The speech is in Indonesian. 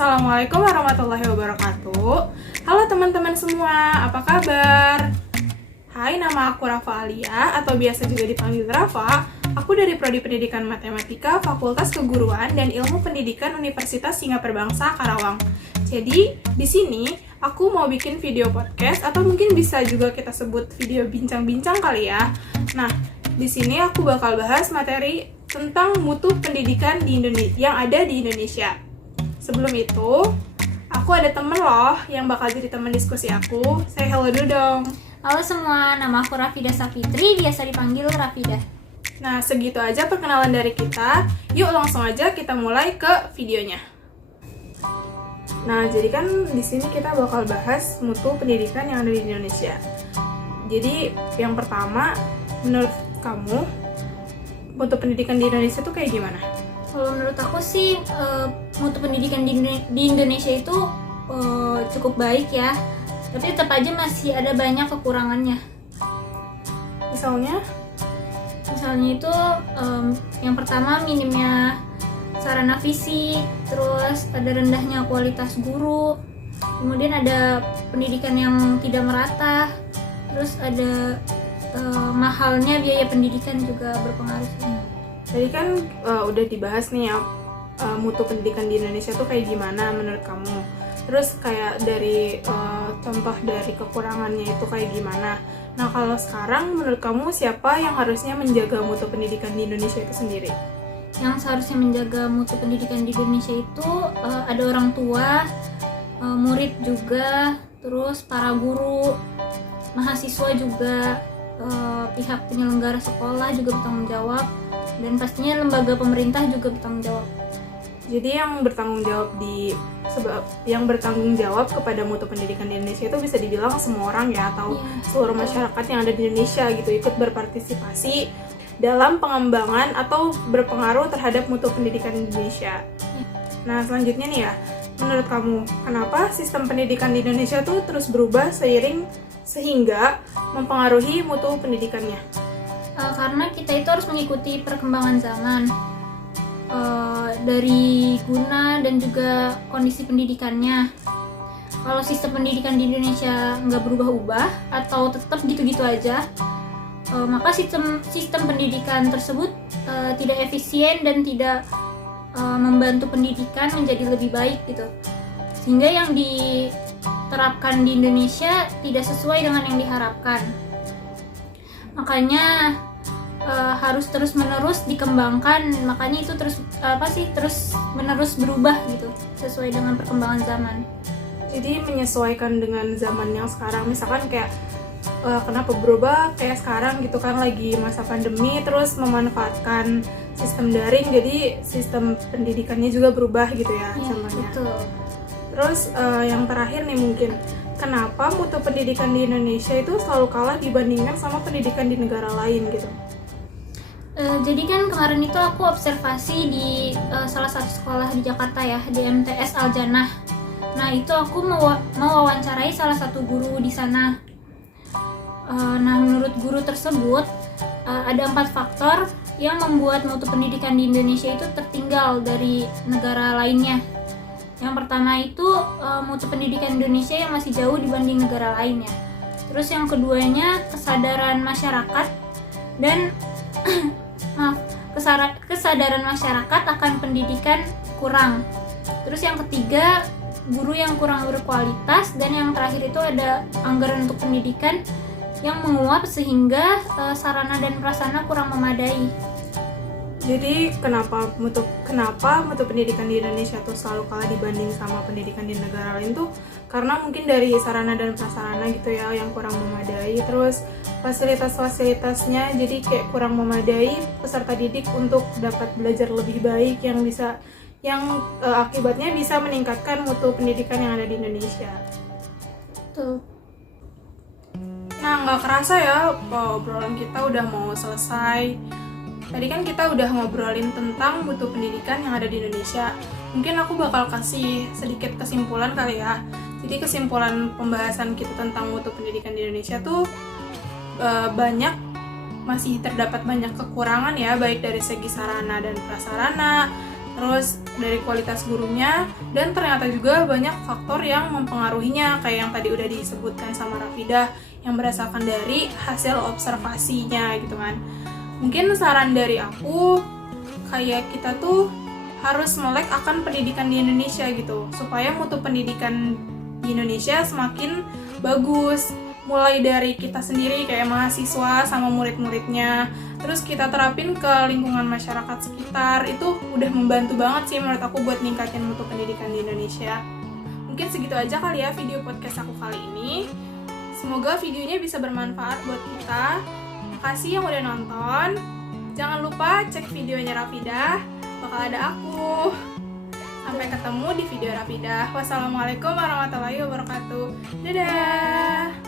Assalamualaikum warahmatullahi wabarakatuh. Halo teman-teman semua, apa kabar? Hai, nama aku Rafa Alia atau biasa juga dipanggil Rafa. Aku dari Prodi Pendidikan Matematika, Fakultas Keguruan dan Ilmu Pendidikan Universitas Singapura Bangsa, Karawang. Jadi, di sini aku mau bikin video podcast atau mungkin bisa juga kita sebut video bincang-bincang kali ya. Nah, di sini aku bakal bahas materi tentang mutu pendidikan di Indonesia yang ada di Indonesia. Sebelum itu, aku ada temen loh yang bakal jadi teman diskusi aku. Say hello dulu dong. Halo semua, nama aku Rafidah Safitri, biasa dipanggil Rafidah. Nah, segitu aja perkenalan dari kita. Yuk langsung aja kita mulai ke videonya. Nah, jadi kan di sini kita bakal bahas mutu pendidikan yang ada di Indonesia. Jadi, yang pertama, menurut kamu, mutu pendidikan di Indonesia tuh kayak gimana? Kalau menurut aku sih, mutu pendidikan di Indonesia itu cukup baik ya. Tapi tetap aja masih ada banyak kekurangannya. Misalnya Itu yang pertama minimnya sarana fisik, terus ada rendahnya kualitas guru, kemudian ada pendidikan yang tidak merata, terus ada mahalnya biaya pendidikan juga berpengaruh. tadi kan udah dibahas nih ya, mutu pendidikan di Indonesia tuh kayak gimana menurut kamu. Terus kayak dari contoh dari kekurangannya itu kayak gimana. Nah, kalau sekarang menurut kamu siapa yang harusnya menjaga mutu pendidikan di Indonesia itu sendiri? Yang seharusnya menjaga mutu pendidikan di Indonesia itu ada orang tua, murid juga, terus para guru, mahasiswa juga, pihak penyelenggara sekolah juga bertanggung jawab, dan pastinya lembaga pemerintah juga bertanggung jawab. Jadi yang bertanggung jawab kepada mutu pendidikan di Indonesia itu bisa dibilang semua orang ya, atau seluruh masyarakat yang ada di Indonesia gitu ikut berpartisipasi dalam pengembangan atau berpengaruh terhadap mutu pendidikan Indonesia. Nah, selanjutnya nih ya, menurut kamu kenapa sistem pendidikan di Indonesia tuh terus berubah sehingga mempengaruhi mutu pendidikannya? Karena kita itu harus mengikuti perkembangan zaman, dari guna dan juga kondisi pendidikannya. Kalau sistem pendidikan di Indonesia nggak berubah-ubah atau tetap gitu-gitu aja, maka sistem pendidikan tersebut tidak efisien dan tidak membantu pendidikan menjadi lebih baik gitu. Sehingga yang diterapkan di Indonesia tidak sesuai dengan yang diharapkan. Makanya harus terus-menerus dikembangkan, makanya itu terus-menerus berubah gitu sesuai dengan perkembangan zaman. Jadi menyesuaikan dengan zaman yang sekarang, misalkan kayak kenapa berubah kayak sekarang gitu kan, lagi masa pandemi, terus memanfaatkan sistem daring, jadi sistem pendidikannya juga berubah gitu ya zamannya. Betul. Terus yang terakhir nih mungkin, kenapa mutu pendidikan di Indonesia itu selalu kalah dibandingkan sama pendidikan di negara lain gitu? Jadi kan kemarin itu aku observasi di salah satu sekolah di Jakarta ya, di MTS Al Jannah. Nah, itu aku mewawancarai salah satu guru di sana. Nah, menurut guru tersebut ada 4 faktor yang membuat mutu pendidikan di Indonesia itu tertinggal dari negara lainnya. Yang pertama itu mutu pendidikan Indonesia yang masih jauh dibanding negara lainnya. Terus yang keduanya kesadaran masyarakat dan kesadaran masyarakat akan pendidikan kurang. Terus yang ketiga, guru yang kurang berkualitas, dan yang terakhir itu ada anggaran untuk pendidikan yang menguap sehingga sarana dan prasarana kurang memadai. Jadi kenapa mutu pendidikan di Indonesia tuh selalu kalah dibanding sama pendidikan di negara lain tuh karena mungkin dari sarana dan prasarana gitu ya yang kurang memadai, terus fasilitas-fasilitasnya jadi kayak kurang memadai peserta didik untuk dapat belajar lebih baik yang akibatnya bisa meningkatkan mutu pendidikan yang ada di Indonesia. Tuh. Nah, nggak kerasa ya obrolan kita udah mau selesai. Tadi kan kita udah ngobrolin tentang mutu pendidikan yang ada di Indonesia. Mungkin aku bakal kasih sedikit kesimpulan kali ya. Jadi kesimpulan pembahasan kita tentang mutu pendidikan di Indonesia tuh masih terdapat banyak kekurangan ya, baik dari segi sarana dan prasarana, terus dari kualitas gurunya, dan ternyata juga banyak faktor yang mempengaruhinya, kayak yang tadi udah disebutkan sama Rafidah, yang berdasarkan dari hasil observasinya gitu kan. Mungkin saran dari aku, kayak kita tuh harus melek akan pendidikan di Indonesia gitu, supaya mutu pendidikan di Indonesia semakin bagus, mulai dari kita sendiri kayak mahasiswa sama murid-muridnya, terus kita terapin ke lingkungan masyarakat sekitar. Itu udah membantu banget sih menurut aku buat ningkatin mutu pendidikan di Indonesia. Mungkin segitu aja kali ya video podcast aku kali ini. Semoga videonya bisa bermanfaat buat kita. Makasih yang udah nonton. Jangan lupa cek videonya Rafidah, bakal ada aku. Sampai ketemu di video Rafidah. Wassalamualaikum warahmatullahi wabarakatuh. Dadah.